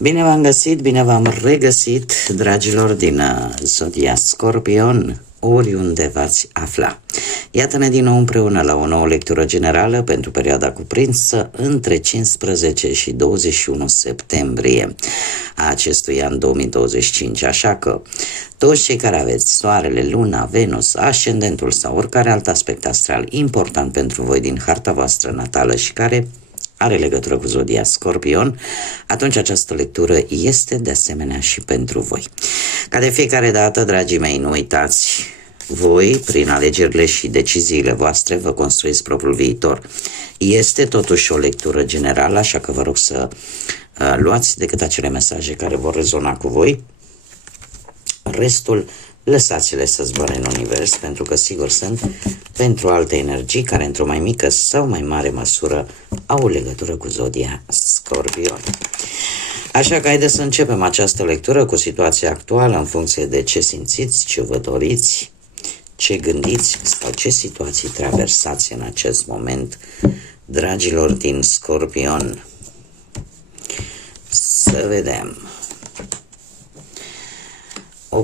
Bine v-am găsit, bine v-am regăsit, dragilor din Zodia Scorpion, oriunde v-ați afla. Iată-ne din nou împreună la o nouă lectură generală pentru perioada cuprinsă între 15 și 21 septembrie a acestui an 2025, așa că toți cei care aveți Soarele, Luna, Venus, Ascendentul sau oricare alt aspect astral important pentru voi din harta voastră natală și care are legătură cu Zodia Scorpion, atunci această lectură este de asemenea și pentru voi. Ca de fiecare dată, dragii mei, nu uitați, voi, prin alegerile și deciziile voastre, vă construiți propriul viitor. Este totuși o lectură generală, așa că vă rog să luați decât acele mesaje care vor rezona cu voi. Restul lăsați-le să zboare în univers, pentru că sigur sunt pentru alte energii care într-o mai mică sau mai mare măsură au legătură cu Zodia Scorpion. Așa că haideți să începem această lectură cu situația actuală în funcție de ce simțiți, ce vă doriți, ce gândiți sau ce situații traversați în acest moment, dragilor din Scorpion. Să vedem. O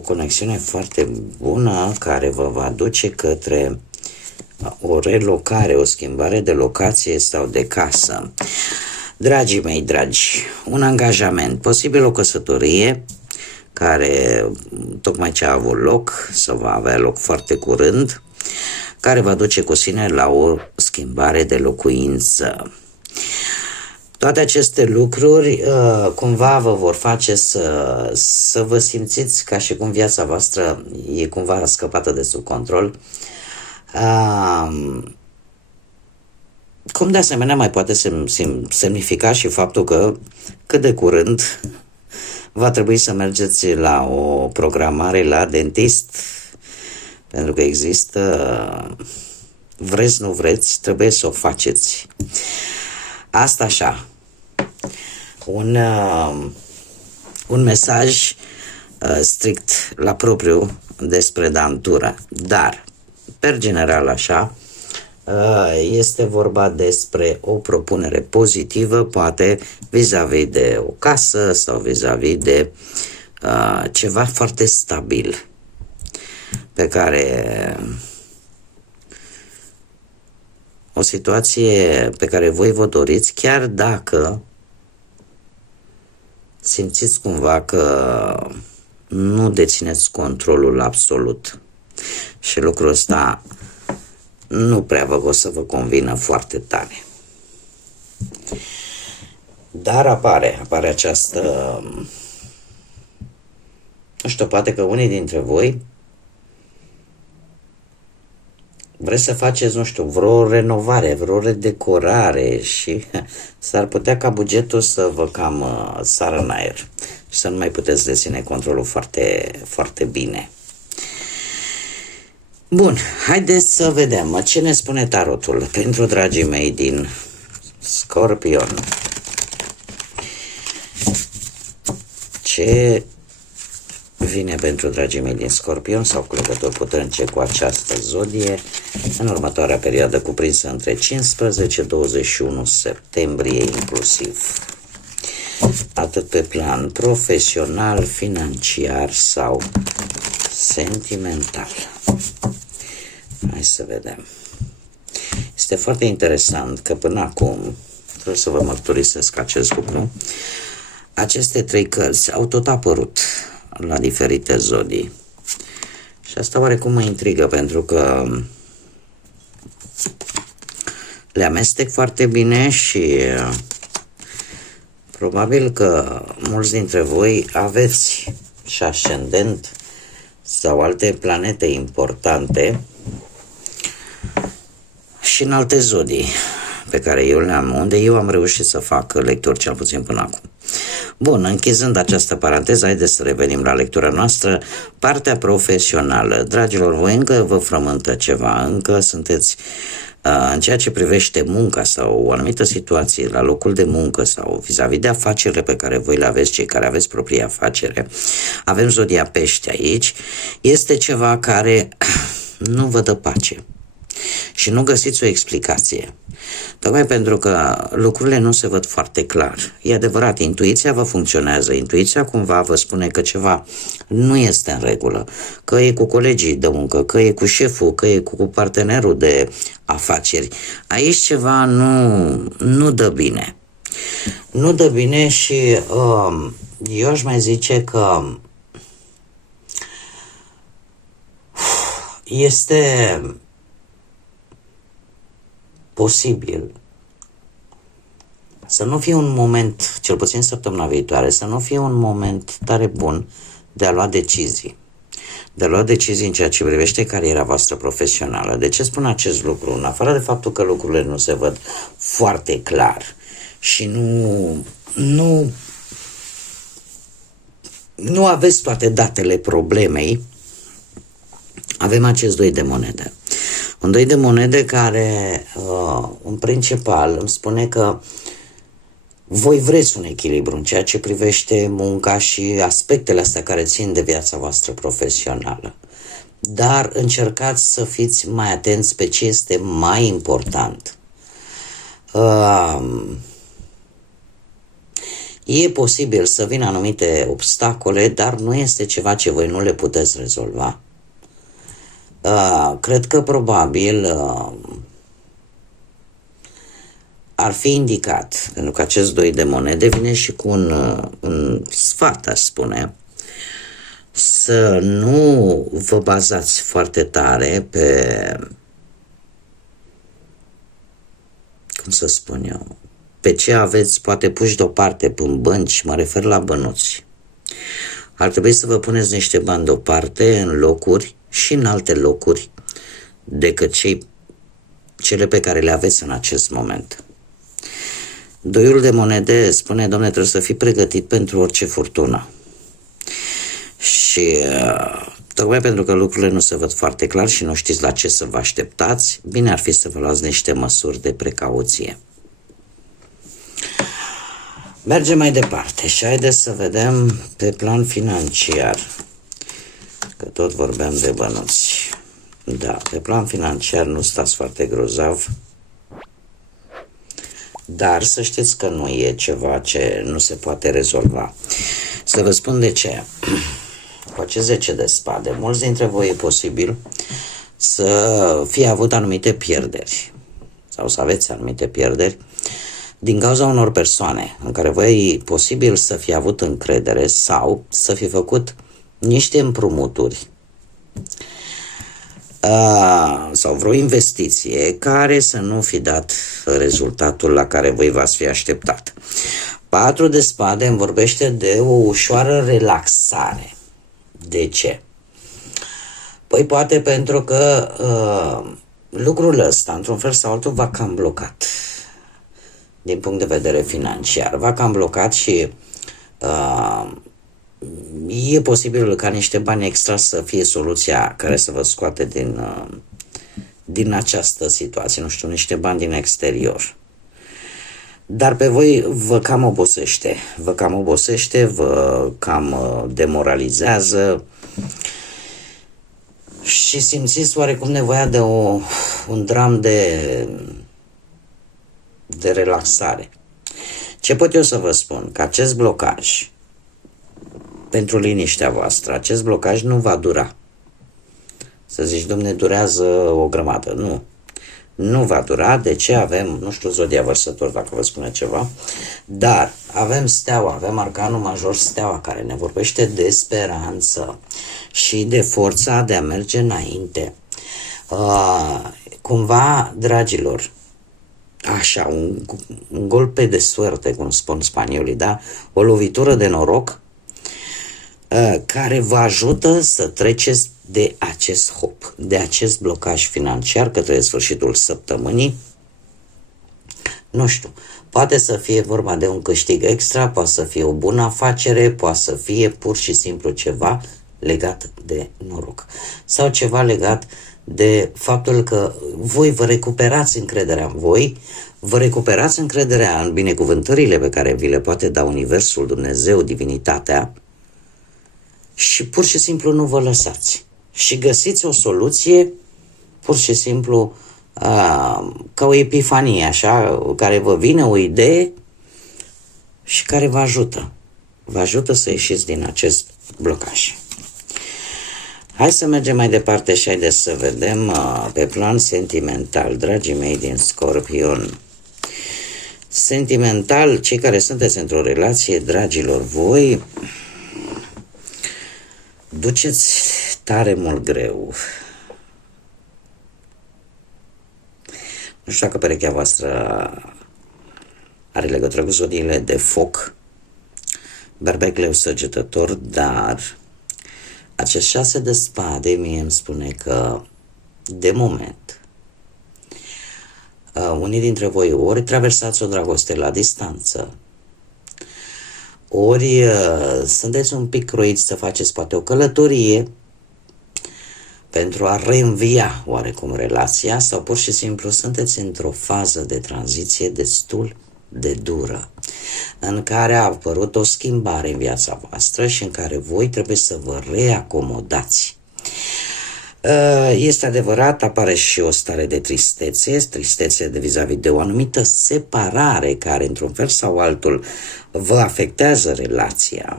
conexiune foarte bună care vă va duce către o relocare, o schimbare de locație sau de casă. Dragii mei dragi, un angajament, posibil o căsătorie care tocmai ce a avut loc sau va avea loc foarte curând, care va duce cu sine la o schimbare de locuință. Toate aceste lucruri cumva vă vor face să vă simțiți ca și cum viața voastră e cumva scăpată de sub control. Cum de asemenea mai poate semnifica și faptul că cât de curând va trebui să mergeți la o programare la dentist, pentru că există, vreți nu vreți, trebuie să o faceți. Asta așa, un mesaj strict la propriu despre dantură, dar, per general așa, este vorba despre o propunere pozitivă, poate vis-a-vis de o casă sau vis-a-vis de ceva foarte stabil, pe care... o situație pe care voi vă doriți, chiar dacă simțiți cumva că nu dețineți controlul absolut. Și lucrul ăsta nu prea o să vă convină foarte tare. Dar apare această... Nu știu, poate că unii dintre voi vreți să faceți, nu știu, vreo renovare, vreo redecorare și s-ar putea ca bugetul să vă cam sară în aer și să nu mai puteți deține controlul foarte, foarte bine. Bun, haideți să vedem ce ne spune tarotul pentru dragii mei din Scorpion. Ce vine pentru dragii mei din Scorpion sau cu legături puternice cu această zodie în următoarea perioadă cuprinsă între 15-21 septembrie inclusiv, atât pe plan profesional, financiar sau sentimental. Hai să vedem. Este foarte interesant că până acum, trebuie să vă mărturisesc acest lucru, aceste trei cărți au tot apărut la diferite zodii. Și asta oarecum mă intrigă, pentru că le amestec foarte bine și probabil că mulți dintre voi aveți și ascendent sau alte planete importante și în alte zodii pe care eu le-am, unde eu am reușit să fac lecturi, cel puțin până acum. Bun, închizând această paranteză, haideți să revenim la lectura noastră, partea profesională. Dragilor, voi încă vă frământă ceva, încă sunteți în ceea ce privește munca sau o anumită situație la locul de muncă sau vis-a-vis de afacerile pe care voi le aveți, cei care aveți proprie afacere. Avem zodia Pești aici. Este ceva care nu vă dă pace și nu găsiți o explicație. Tocmai pentru că lucrurile nu se văd foarte clar. E adevărat, intuiția vă funcționează, intuiția cumva vă spune că ceva nu este în regulă, că e cu colegii de muncă, că e cu șeful, că e cu partenerul de afaceri. Aici ceva nu dă bine. Nu dă bine și eu aș mai zice că este posibil să nu fie un moment, cel puțin săptămâna viitoare, să nu fie un moment tare bun de a lua decizii. De a lua decizii în ceea ce privește cariera voastră profesională. De ce spun acest lucru? În afară de faptul că lucrurile nu se văd foarte clar și nu aveți toate datele problemei, avem acest doi de monede. Un doi de monede care, în principal, îmi spune că voi vreți un echilibru în ceea ce privește munca și aspectele astea care țin de viața voastră profesională. Dar încercați să fiți mai atenți pe ce este mai important. E posibil să vină anumite obstacole, dar nu este ceva ce voi nu le puteți rezolva. Cred că probabil ar fi indicat, pentru că acest doi de monede vine și cu un sfat, aș spune, să nu vă bazați foarte tare pe, cum să spun eu, pe ce aveți poate puși deoparte în bănci, mă refer la bănuți. Ar trebui să vă puneți niște bani deoparte în locuri și în alte locuri decât cele pe care le aveți în acest moment. Doiul de monede spune, dom'le, trebuie să fii pregătit pentru orice furtună. Și tocmai pentru că lucrurile nu se văd foarte clar și nu știți la ce să vă așteptați, bine ar fi să vă luați niște măsuri de precauție. Mergem mai departe și haideți să vedem pe plan financiar, că tot vorbeam de bănuți. Da, pe plan financiar nu stați foarte grozav, dar să știți că nu e ceva ce nu se poate rezolva. Să vă spun de ce. Cu acest 10 de spade, mulți dintre voi e posibil să fie avut anumite pierderi sau să aveți anumite pierderi din cauza unor persoane în care voi e posibil să fie avut încredere sau să fi făcut niște împrumuturi sau vreo investiție care să nu fi dat rezultatul la care voi v-ați fi așteptat. 4 de spade îmi vorbește de o ușoară relaxare. De ce? Păi poate pentru că lucrul ăsta, într-un fel sau altul, v-a cam blocat din punct de vedere financiar. V-a cam blocat și e posibil ca niște bani extra să fie soluția care să vă scoate din această situație, nu știu, niște bani din exterior. Dar pe voi vă cam obosește, vă cam demoralizează și simțiți oarecum nevoia de un dram de relaxare. Ce pot eu să vă spun? Că acest blocaj pentru liniștea voastră, acest blocaj nu va dura. Să zici, Dom'le, durează o grămadă. Nu va dura. De ce? Avem, nu știu, zodia vărsător, dacă vă spune ceva, dar avem steaua, avem arcanul major steaua, care ne vorbește de speranță și de forța de a merge înainte. Cumva, dragilor, așa, un golpe de suerte, cum spun spaniolii, da? O lovitură de noroc care vă ajută să treceți de acest hop, de acest blocaj financiar către sfârșitul săptămânii. Nu știu, poate să fie vorba de un câștig extra, poate să fie o bună afacere, poate să fie pur și simplu ceva legat de noroc sau ceva legat de faptul că voi vă recuperați încrederea în voi, vă recuperați încrederea în binecuvântările pe care vi le poate da Universul, Dumnezeu, Divinitatea și pur și simplu nu vă lăsați și găsiți o soluție pur și simplu ca o epifanie, așa, care vă vine o idee și care vă ajută. Vă ajută să ieșiți din acest blocaj. Hai să mergem mai departe și haideți să vedem pe plan sentimental, dragii mei din Scorpion. Sentimental, cei care sunteți într-o relație, dragilor, voi duceți tare mult greu. Nu știu dacă perechea voastră are legătură cu zodiile de foc, berbec, leu, săgetător, dar acest 6 de spade mie îmi spune că, de moment, unii dintre voi ori traversați o dragoste la distanță, ori sunteți un pic croiți să faceți poate o călătorie pentru a reînvia oarecum relația, sau pur și simplu sunteți într-o fază de tranziție destul de dură, în care a apărut o schimbare în viața voastră și în care voi trebuie să vă reacomodați. Este adevărat, apare și o stare de tristețe de vis-a-vis de o anumită separare care, într-un fel sau altul, vă afectează relația.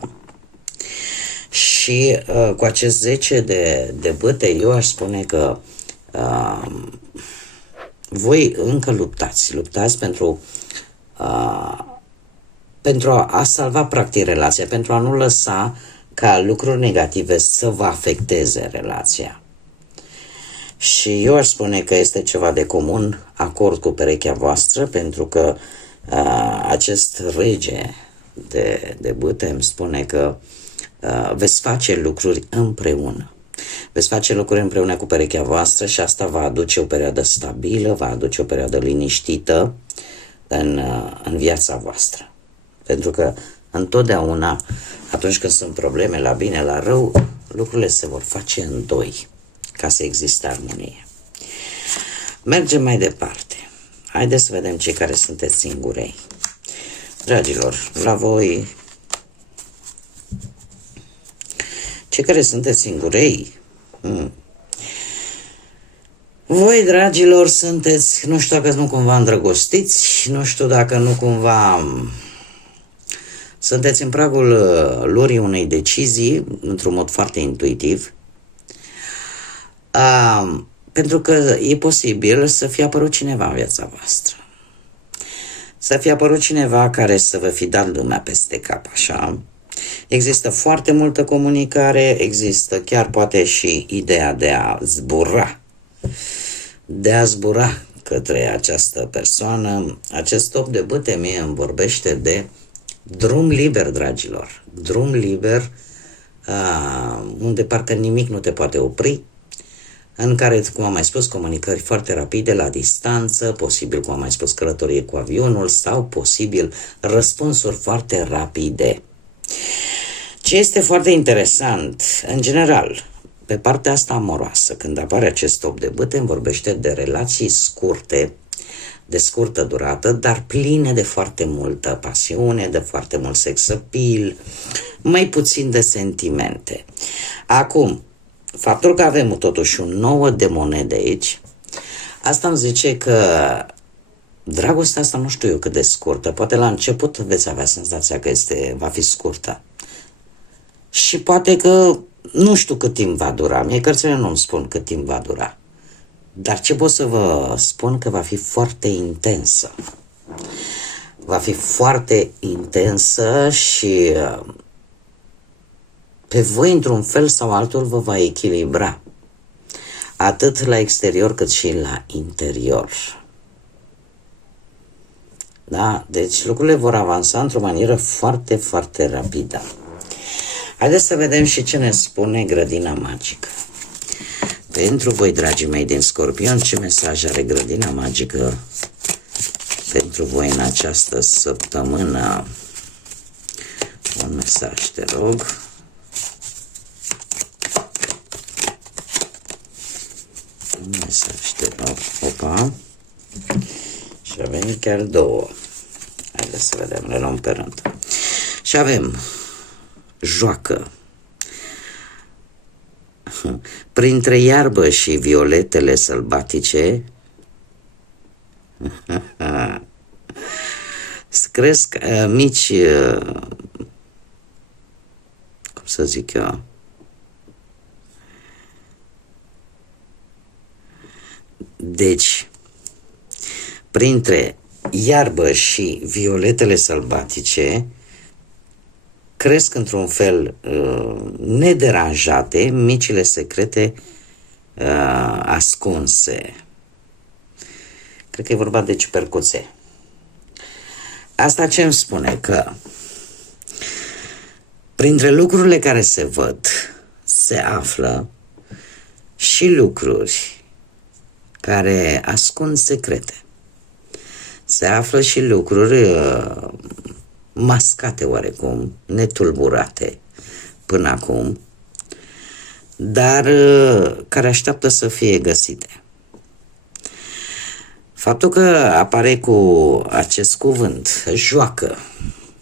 Și cu acest 10 de bâte, eu aș spune că voi încă luptați pentru a salva practic relația, pentru a nu lăsa ca lucruri negative să vă afecteze relația. Și eu aș spune că este ceva de comun acord cu perechea voastră, pentru că acest rege de bâte îmi spune că veți face lucruri împreună. Veți face lucruri împreună cu perechea voastră și asta va aduce o perioadă stabilă, va aduce o perioadă liniștită în viața voastră. Pentru că întotdeauna, atunci când sunt probleme la bine, la rău, lucrurile se vor face în doi, ca să existe armonie. Mergem mai departe. Haideți să vedem cei care sunteți singurei. Dragilor, la voi, cei care sunteți singurei, voi, dragilor, sunteți, nu știu dacă nu cumva îndrăgostiți, nu știu dacă nu cumva sunteți în pragul luării unei decizii, într-un mod foarte intuitiv, pentru că e posibil să fie apărut cineva în viața voastră. Să fie apărut cineva care să vă fi dat lumea peste cap, așa. Există foarte multă comunicare, există chiar poate și ideea de a zbura către această persoană. Acest 8 de bâte mie îmi vorbește de drum liber, dragilor. Drum liber, unde parcă nimic nu te poate opri, în care, cum am mai spus, comunicări foarte rapide, la distanță, posibil, cum am mai spus, călătorie cu avionul sau posibil răspunsuri foarte rapide. Ce este foarte interesant, în general, pe partea asta amoroasă, când apare acest 8 de bâte, îmi vorbește de relații scurte, de scurtă durată, dar pline de foarte multă pasiune, de foarte mult sex appeal, mai puțin de sentimente. Acum, faptul că avem totuși un 9 de monede aici, asta îmi zice că dragostea asta nu știu eu cât de scurtă, poate la început veți avea senzația că va fi scurtă. Și poate că nu știu cât timp va dura, mie cărțile nu îmi spun cât timp va dura. Dar ce pot să vă spun că va fi foarte intensă. Va fi foarte intensă și pe voi, într-un fel sau altul, vă va echilibra. Atât la exterior cât și la interior. Da? Deci lucrurile vor avansa într-o manieră foarte, foarte rapidă. Haideți să vedem și ce ne spune grădina magică. Pentru voi, dragii mei din Scorpion, ce mesaj are grădina magică pentru voi în această săptămână? Un mesaj, te rog. Un mesaj, te rog. Opa. Și avem chiar două. Haideți să vedem, le luăm pe rând. Și avem joacă. Printre iarbă și violetele sălbatice, Să cresc mici, cum să zic eu, deci, printre iarbă și violetele sălbatice, cresc într-un fel nederanjate micile secrete ascunse. Cred că e vorba de ciupercuțe. Asta ce îmi spune? Că printre lucrurile care se văd, se află și lucruri care ascund secrete. Se află și lucruri mascate oarecum, netulburate până acum, dar care așteaptă să fie găsite. Faptul că apare cu acest cuvânt, joacă,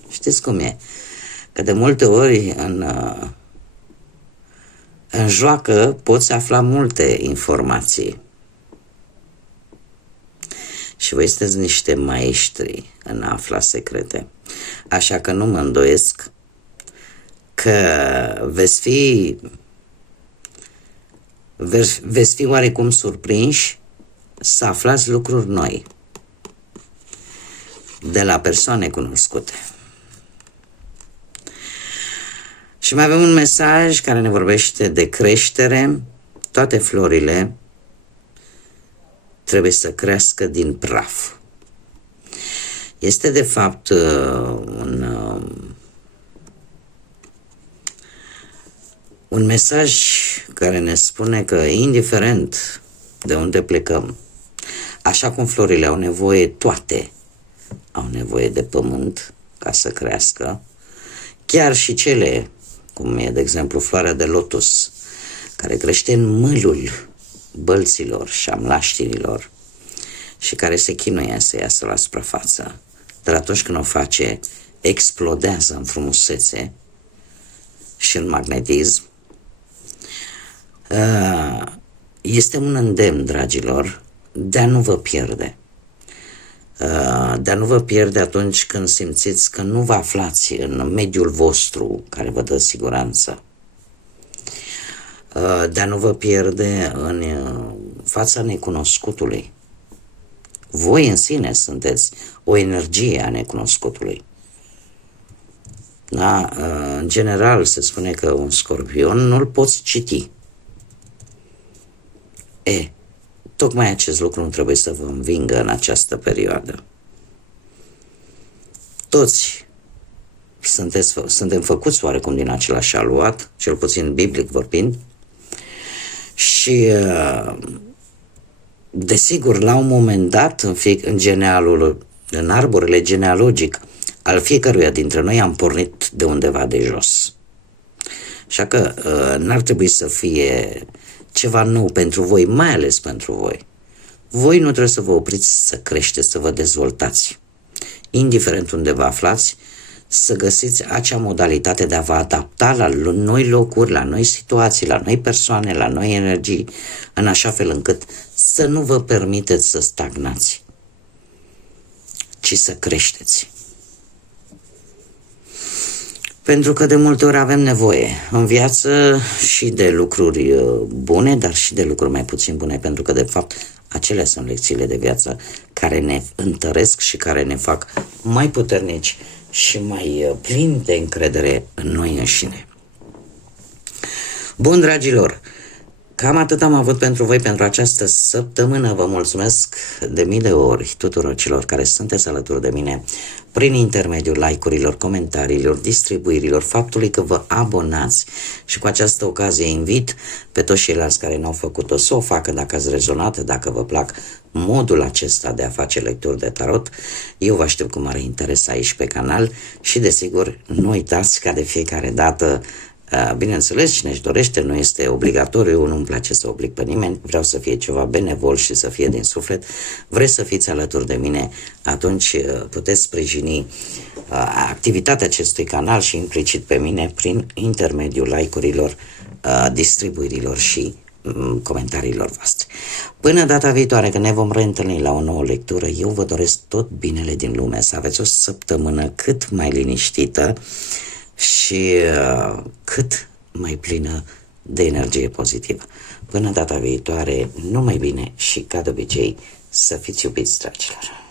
știți cum e? Că de multe ori în joacă poți afla multe informații. Și voi sunteți niște maestri în a afla secrete. Așa că nu mă îndoiesc că veți fi oarecum surprinși să aflați lucruri noi de la persoane cunoscute. Și mai avem un mesaj care ne vorbește de creștere. Toate florile trebuie să crească din praf. Este de fapt un mesaj care ne spune că indiferent de unde plecăm, așa cum florile au nevoie, toate au nevoie de pământ ca să crească, chiar și cele, cum e de exemplu floarea de lotus, care crește în mâlul bălților și a mlaștinilor și care se chinuie să iasă la suprafață, dar atunci când o face, explodează în frumusețe și în magnetism. Este un îndemn, dragilor, de a nu vă pierde. De a nu vă pierde atunci când simțiți că nu vă aflați în mediul vostru care vă dă siguranță. De a nu vă pierde în fața necunoscutului. Voi în sine sunteți o energie a necunoscutului. Da? În general se spune că un scorpion nu-l poți citi. Tocmai acest lucru nu trebuie să vă învingă în această perioadă. Toți suntem făcuți oarecum din același aluat, cel puțin biblic vorbind, și desigur, la un moment dat, în arborele genealogic al fiecăruia dintre noi am pornit de undeva de jos. Așa că n-ar trebui să fie ceva nou pentru voi, mai ales pentru voi. Voi nu trebuie să vă opriți să creșteți, să vă dezvoltați. Indiferent unde vă aflați, să găsiți acea modalitate de a vă adapta la noi locuri, la noi situații, la noi persoane, la noi energii, în așa fel încât să nu vă permiteți să stagnați, ci să creșteți. Pentru că de multe ori avem nevoie în viață și de lucruri bune, dar și de lucruri mai puțin bune, pentru că de fapt acelea sunt lecțiile de viață care ne întăresc și care ne fac mai puternici și mai plini de încredere în noi înșine. Bun, dragilor, cam atât am avut pentru voi pentru această săptămână. Vă mulțumesc de mii de ori tuturor celor care sunteți alături de mine prin intermediul like-urilor, comentariilor, distribuirilor, faptului că vă abonați și cu această ocazie invit pe toți ceilalți care n-au făcut-o să o facă dacă ați rezonat, dacă vă plac modul acesta de a face lecturi de tarot. Eu vă aștept cu mare interes aici pe canal și desigur nu uitați ca de fiecare dată. Bineînțeles, cine își dorește, nu este obligatoriu, nu-mi place să oblig pe nimeni, vreau să fie ceva benevol și să fie din suflet. Vreți să fiți alături de mine, atunci puteți sprijini activitatea acestui canal și implicit pe mine prin intermediul like-urilor, distribuirilor și comentariilor voastre. Până data viitoare, când ne vom reîntâlni la o nouă lectură, eu vă doresc tot binele din lume, să aveți o săptămână cât mai liniștită și cât mai plină de energie pozitivă. Până data viitoare, numai bine și, ca de obicei, să fiți iubiți, dragilor!